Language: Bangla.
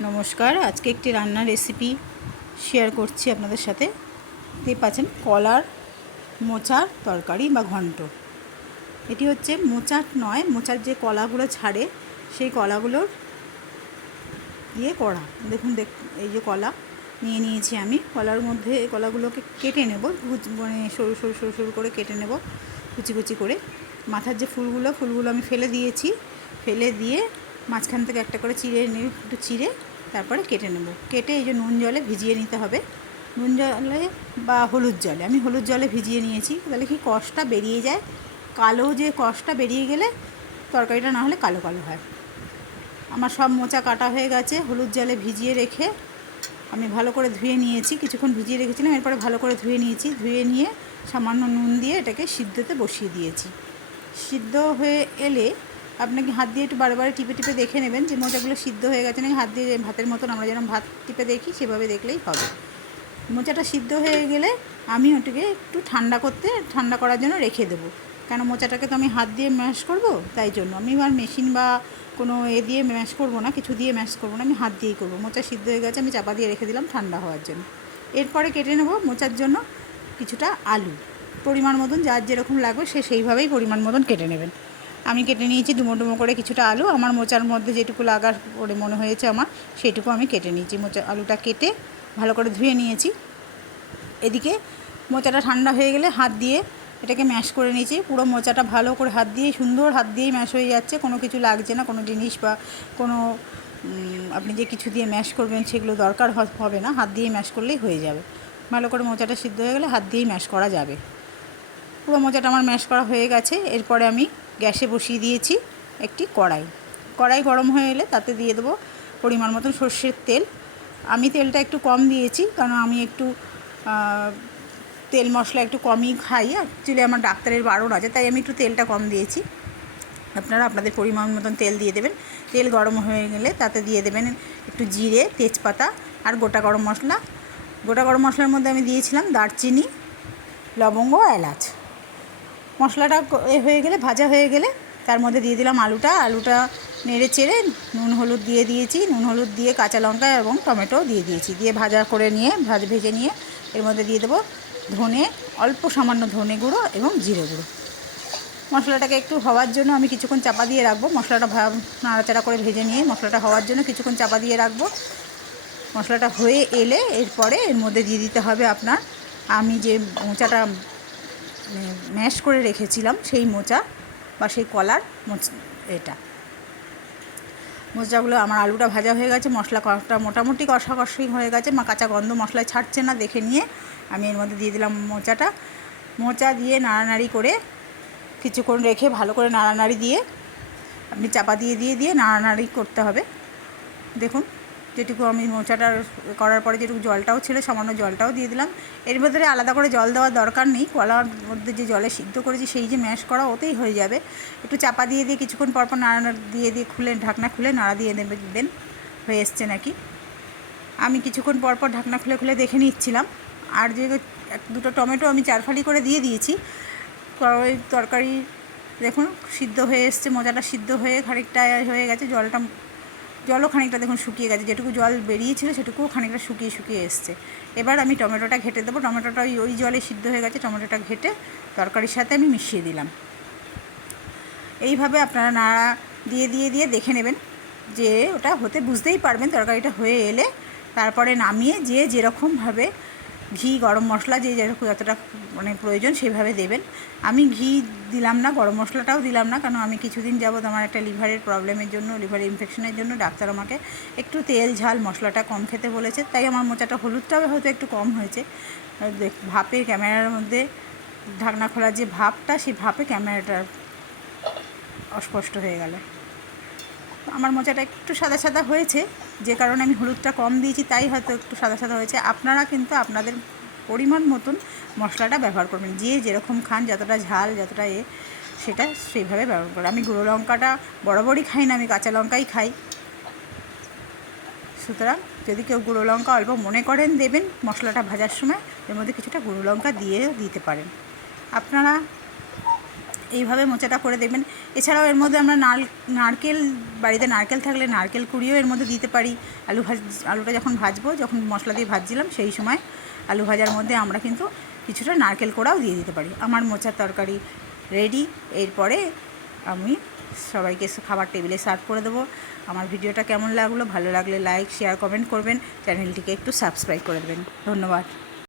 নমস্কার। আজকে একটি রান্নার রেসিপি শেয়ার করছি আপনাদের সাথে। দেখতে পাচ্ছেন কলার মোচার তরকারি বা ঘন্ট। এটি হচ্ছে মোচার নয়, মোচার যে কলাগুলো ছাড়ে সেই কলাগুলোর দিয়ে করা। দেখুন এই যে কলা নিয়ে নিয়েছি আমি। কলার মধ্যে কলাগুলোকে কেটে নেব, মানে সরু সরু সরু সরু করে কেটে নেব কুচি কুচি করে। মাথার যে ফুলগুলো আমি ফেলে দিয়েছি, ফেলে দিয়ে মাঝখান থেকে একটা করে একটু চিড়ে তারপরে কেটে নেব। কেটে এই যে নুন জলে ভিজিয়ে নিতে হবে, নুন জলে বা হলুদ জলে। আমি হলুদ জলে ভিজিয়ে নিয়েছি, তাহলে কি কষটা বেরিয়ে যায়। কালো যে কষটা বেরিয়ে গেলে তরকারিটা না হলে কালো কালো হয়। আমার সব মোচা কাটা হয়ে গেছে। হলুদ জলে ভিজিয়ে রেখে আমি ভালো করে ধুয়ে নিয়েছি, কিছুক্ষণ ভিজিয়ে রেখেছিলাম, এরপরে ভালো করে ধুয়ে নিয়েছি। ধুয়ে নিয়ে সামান্য নুন দিয়ে এটাকে সিদ্ধতে বসিয়ে দিয়েছি। সিদ্ধ হয়ে এলে আপনাকে হাত দিয়ে একটু বারে বারে টিপে টিপে দেখে নেবেন যে মোচাগুলো সিদ্ধ হয়ে গেছে নাকি। হাত দিয়ে ভাতের মতন আমরা যেরকম ভাত টিপে দেখি সেভাবে দেখলেই হবে। মোচাটা সিদ্ধ হয়ে গেলে আমি ওটাকে একটু ঠান্ডা করার জন্য রেখে দেবো। কেন মোচাটাকে তো আমি হাত দিয়ে ম্যাশ করব, তাই জন্য আমি আর মেশিন বা কোনো দিয়ে ম্যাশ করব না, কিছু দিয়ে ম্যাশ করব না, আমি হাত দিয়েই করব। মোচা সিদ্ধ হয়ে গেছে, আমি চাপা দিয়ে রেখে দিলাম ঠান্ডা হওয়ার জন্য। এরপরে কেটে নেব মোচার জন্য কিছুটা আলু, পরিমাণ মতন যার যেরকম লাগবে সেইভাবেই পরিমাণ মতন কেটে নেবেন। আমি কেটে নিয়েছি ডুমো ডুমো করে কিছুটা আলু। আমার মোচার মধ্যে যেটুকু লাগার পরে মনে হয়েছে আমার, সেটুকু আমি কেটে নিয়েছি। আলুটা কেটে ভালো করে ধুয়ে নিয়েছি। এদিকে মোচাটা ঠান্ডা হয়ে গেলে হাত দিয়ে এটাকে ম্যাশ করে নিয়েছি। পুরো মোচাটা ভালো করে হাত দিয়েই ম্যাশ হয়ে যাচ্ছে, কোনো কিছু লাগছে না, কোনো জিনিস বা কোনো আপনি যে কিছু দিয়ে ম্যাশ করবেন সেগুলো দরকার হবে না, হাত দিয়ে ম্যাশ করলেই হয়ে যাবে। ভালো করে মোচাটা সিদ্ধ হয়ে গেলে হাত দিয়েই ম্যাশ করা যাবে। পুরো মোচাটা আমার ম্যাশ করা হয়ে গেছে। এরপরে আমি গ্যাসে বসিয়ে দিয়েছি একটি কড়াই গরম হয়ে এলে তাতে দিয়ে দেবো পরিমাণ মতন সর্ষের তেল। আমি তেলটা একটু কম দিয়েছি, কারণ আমি একটু তেল মশলা একটু কমই খাই। অ্যাকচুয়ালি আমার ডাক্তারের বারণ আছে, তাই আমি একটু তেলটা কম দিয়েছি। আপনারা আপনাদের পরিমাণ মতন তেল দিয়ে দেবেন। তেল গরম হয়ে গেলে তাতে দিয়ে দেবেন একটু জিরে, তেজপাতা আর গোটা গরম মশলা। গোটা গরম মশলার মধ্যে আমি দিয়েছিলাম দারচিনি, লবঙ্গ, এলাচ। মশলাটা হয়ে গেলে, ভাজা হয়ে গেলে তার মধ্যে দিয়ে দিলাম আলুটা নেড়ে চেড়ে নুন হলুদ দিয়ে দিয়েছি। নুন হলুদ দিয়ে কাঁচা লঙ্কা এবং টমেটো দিয়ে দিয়েছি। দিয়ে ভাজা করে নিয়ে ভেজে নিয়ে এর মধ্যে দিয়ে দেবো অল্প সামান্য ধনে গুঁড়ো এবং জিরে গুঁড়ো। মশলাটাকে একটু হওয়ার জন্য আমি কিছুক্ষণ চাপা দিয়ে রাখবো। মশলাটা নাড়াচাড়া করে ভেজে নিয়ে মশলাটা হওয়ার জন্য কিছুক্ষণ চাপা দিয়ে রাখবো। মশলাটা হয়ে এলে এরপরে এর মধ্যে দিয়ে দিতে হবে আমি যে মোচাটা ম্যাশ করে রেখেছিলাম সেই মোচা বা সেই কলার মোচাগুলো। আমার আলুটা ভাজা হয়ে গেছে, মশলাটা মোটামুটি কষাকষি হয়ে গেছে, কাঁচা গন্ধ মশলায় ছাড়ছে না দেখে নিয়ে আমি এর মধ্যে দিয়ে দিলাম মোচা দিয়ে নাড়ানাড়ি করে কিছুক্ষণ রেখে ভালো করে নাড়ানাড়ি দিয়ে আপনি চাপা দিয়ে নাড়ানাড়ি করতে হবে। দেখুন যেটুকু আমি মোচাটা করার পরে যেটুকু জলটাও ছিল, সামান্য জলটাও দিয়ে দিলাম। এর ভেতরে আলাদা করে জল দেওয়ার দরকার নেই, কলার মধ্যে যে জলে সিদ্ধ করেছি সেই যে ম্যাশ করা ওতেই হয়ে যাবে। একটু চাপা দিয়ে কিছুক্ষণ পরপর নাড়া দিয়ে ঢাকনা খুলে নাড়া দিয়ে দেবেন হয়ে এসছে নাকি। আমি কিছুক্ষণ পরপর ঢাকনা খুলে দেখে নিচ্ছিলাম। আর যে দুটো টমেটো আমি 4 ফালি করে দিয়ে দিয়েছি। তরকারি দেখুন সিদ্ধ হয়ে এসছে, মোচাটা সিদ্ধ হয়ে খানিকটা হয়ে গেছে। জলও খানিকটা দেখুন শুকিয়ে গেছে, যেটুকু জল বেরিয়েছিল সেটুকুও খানিকটা শুকিয়ে এসছে। এবার আমি টমেটোটা ঘেটে দেবো। টমেটোটা ওই জলে সিদ্ধ হয়ে গেছে, টমেটোটা ঘেটে তরকারির সাথে আমি মিশিয়ে দিলাম। এইভাবে আপনারা নাড়া দিয়ে দেখে নেবেন যে ওটা হতে বুঝতেই পারবেন তরকারিটা হয়ে এলে। তারপরে নামিয়ে যেরকমভাবে ঘি, গরম মশলা যেরকম যতটা মানে প্রয়োজন সেইভাবে দেবেন। আমি ঘি দিলাম না, গরম মশলাটাও দিলাম না, কারণ আমি কিছুদিন যাবৎ আমার একটা লিভারের প্রবলেমের জন্য, লিভার ইনফেকশনের জন্য ডাক্তার আমাকে একটু তেল ঝাল মশলাটা কম খেতে বলেছে। তাই আমার মোচাটা হলুদটাও হয়তো একটু কম হয়েছে। ভাপে ক্যামেরার মধ্যে ঢাকনা খোলার যে ভাপটা, সেই ভাপে ক্যামেরাটা অস্পষ্ট হয়ে গেল। আমার মোচাটা একটু সাদা সাদা হয়েছে, যে কারণে আমি হলুদটা কম দিয়েছি, তাই হয়তো একটু সাদা সাদা হয়েছে। আপনারা কিন্তু আপনাদের পরিমাণ মতন মশলাটা ব্যবহার করবেন, যে যেরকম খান, যতটা ঝাল যতটা সেটা সেইভাবে ব্যবহার করবেন। আমি গুঁড়ো লঙ্কাটা বরাবরই খাই না, আমি কাঁচা লঙ্কাই খাই। সুতরাং যদি কেউ গুঁড়ো লঙ্কা অল্প মনে করেন দেবেন মশলাটা ভাজার সময়, এর মধ্যে কিছুটা গুঁড়ো লঙ্কা দিতে পারেন। আপনারা এইভাবে মোচাটা করে দেখবেন। এছাড়াও এর মধ্যে আমরা নারকেল, বাড়িতে নারকেল থাকলে নারকেল কুড়িয়েও এর মধ্যে দিতে পারি। আলুটা যখন ভাজবো, যখন মশলা দিয়ে ভাজছিলাম সেই সময় আলু ভাজার মধ্যে আমরা কিন্তু কিছুটা নারকেল কোড়াও দিয়ে দিতে পারি। আমার মোচার তরকারি রেডি। এরপরে আমি সবাইকে খাবার টেবিলে সার্ভ করে দেবো। আমার ভিডিওটা কেমন লাগলো, ভালো লাগলে লাইক, শেয়ার, কমেন্ট করবেন। চ্যানেলটিকে একটু সাবস্ক্রাইব করে দেবেন। ধন্যবাদ।